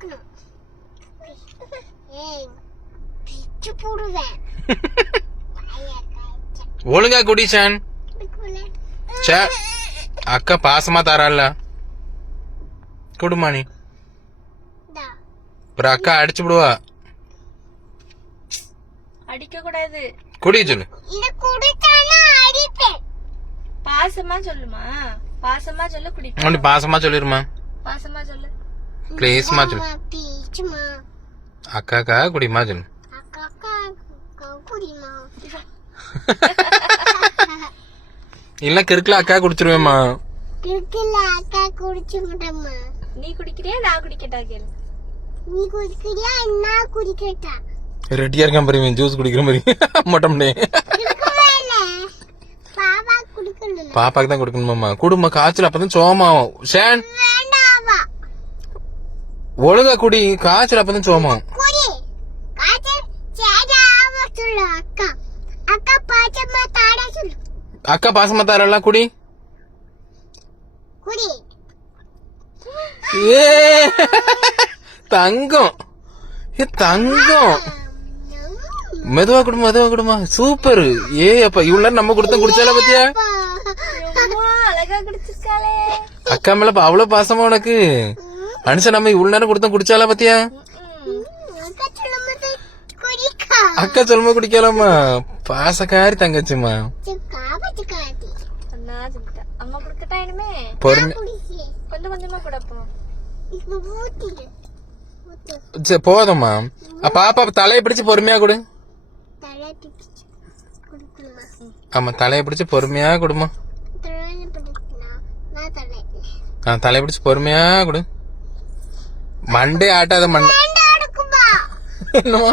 குடிக்கணும். ஏய் பிச்சு போடுவேன். ஒழுங்கா குடி ஷான். அக்கா பாசமா தாரால குடுமா நீ. அப்புறம் அக்கா அடிச்சு விடுவா. அடிக்க கூடாது. குடி சொல்லு. பாசமா சொல்லுமா, பாசமா சொல்லு. குடி. பாசமா சொல்லிருமா, பாசமா சொல்லு. ப்ளீஸ்மா சொல்லு. அக்காக்கா குடிமா சொல்லு. இல்ல கிறுக்கல அக்கா குடிச்சிருவேம்மா. நீ குடிக்கிறியா நான் குடிக்கட்டா கேளு. நீ குடிக்கிறியா நான் குடிக்கட்டா? ரெடியா இருக்கான் பாருங்க ஜூஸ் குடிக்கிற மாதிரி மொட்டம்னே. பாப்பாக்கு தான் கொடுக்கணுமாம்மா. குடும்ப காய்ச்சல் அப்பதான் சோமாவும். ஷேன் ஒழுங்கா குடி, காய்ச்சல் அப்பதான் சோமாவும். அக்கா பாசமா தாரெல்லாம் குடி. ஏ தங்கம், ஏ தங்கம், மெதுவா குடுமா, மெதுவா குடுமா. சூப்பர். ஏ அப்பா இவ்வளவு நேரம் நம்ம கொடுத்த குடிச்சால பத்தியா? அக்கா மேல அவ்வளவு பாசமா உனக்கு. மனுஷன் நம்ம இவ்வளவு நேரம் கொடுத்த குடிச்சால பத்தியா? அக்கா சொல்லுமா குடிக்கலாமா? பாசக்காரி தங்கச்சிமா. போதும்மா. பாப்பா தலையை பிடிச்சு பொறுமையா கொடு. ஆமா தலையை பிடிச்சு பொறுமையா கொடுமா. தலையை பிடிச்சு பொறுமையா கொடு. மண்டே ஆட்டாத. மண்டை என்னமா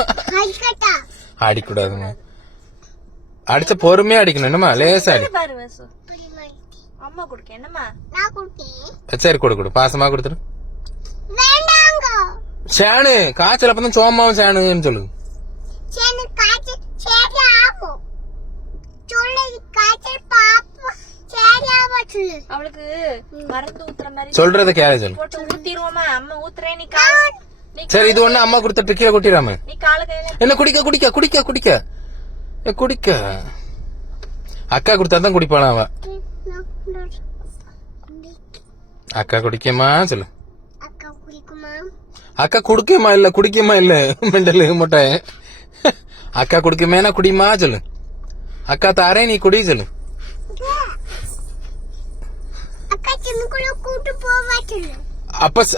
அடிக்கூடாதுமா. அடிச்ச பொறுமையா அடிக்கணும். என்னமா லேசா அடி. சரி கொடு கொடு, பாசமா கொடுத்துரு. சேனு காய்ச்சல் அப்பதான் சோமாவும் சேனுன்னு சொல்லு. அவளுக்கு மருந்து ஊத்துற மாதிரி சொல்றத கேளு சொல்லு. ஊத்திடுவோமா? அம்மா ஊத்துறேன். நீ சரி இது ஒண்ணு அம்மா கொடுத்துட்டு கீழே கொட்டிடாம. நீ கால கையில என்ன குடிக்க குடிக்க குடிக்க குடிக்க குடிக்க. அக்கா கொடுத்தாதான் குடிப்பானா அவ. அக்கா குடிக்கமா சொல்லு. அக்கா குடுக்கமா இல்ல குடிக்கமா இல்ல மெண்டல் மொட்டை. அக்கா குடிக்கமேனா குடிமா சொல்லு. அக்கா தாரே நீ குடி சொல்லு.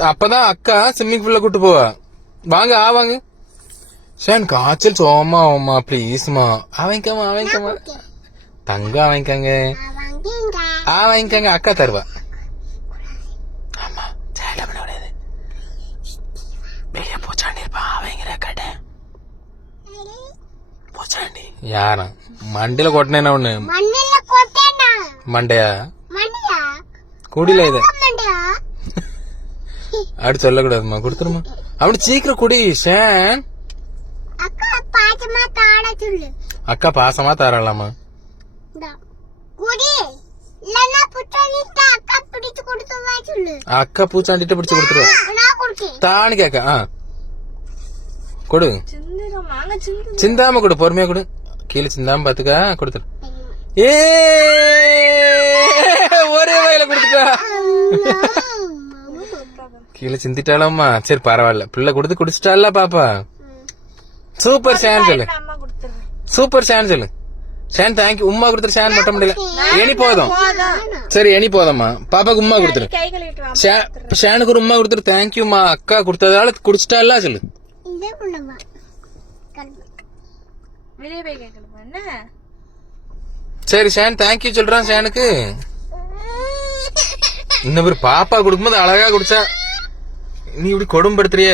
அப்பதான் அக்கா ஸ்விம்மிங் பூல்ல கூட்டு போவா. வாங்க ஆவாங்க. ஷேன் காய்ச்சல் சோமா ஆகுமா பிளீஸ்மா. வாங்கிக்கமா வாங்கிக்கமா. தங்கம் வாங்கிக்காங்க. வாங்கிக்காங்க. அக்கா தருவா. ஆமா சேட்டை பண்ண விடாது. வெளிய பூச்சாண்டி இருப்பா. வாங்கிற அக்காட்ட பூச்சாண்டி. யாரா மண்டையில கொட்டினேன்னா ஒண்ணு. மண்டையா குடில இது அப்படி சொல்லக்கூடாதுமா. கொடுத்துருமா. அப்படி சீக்கிரம் குடி ஷேன். அக்கா பாசமா தாராளாமா. அக்கா பூச்சாண்டிட்டு பிடிச்சு கொடுத்துருவா. தானு கேக்க கொடு. சிந்தாம கொடு, பொறுமையா கொடு. கீழே சிந்தாம பாத்துக்க கொடுத்துரு. ஏ ஒரே வயல கொடுத்துட்டா. கீழே சிந்திட்டாலாமா. சரி பரவாயில்ல, பிள்ளை கொடுத்து குடிச்சிட்டால பாப்பா. சூப்பர் ஷேன் சொல்லு. சூப்பர் ஷேன் சொல்லு. Shane thank you. உமா கொடுத்துரு. ஷேன் மட்டும் முடியல. எனி போதும். சரி எனி போதும்மா. பாப்பாக்கு உமா கொடுத்துரு. ஷேனுக்கு ஒரு உமா கொடுத்துரு. தேங்க்யூமா. அக்கா கொடுத்ததால குடிச்சிட்டால சொல்லு. சரி ஷேன் தேங்க்யூ சொல்றான் ஷேனுக்கு. இன்னும் பாப்பா கொடுக்கும்போது அழகா குடிச்சா. நீ இப்படி கொடும்படுத்துறிய.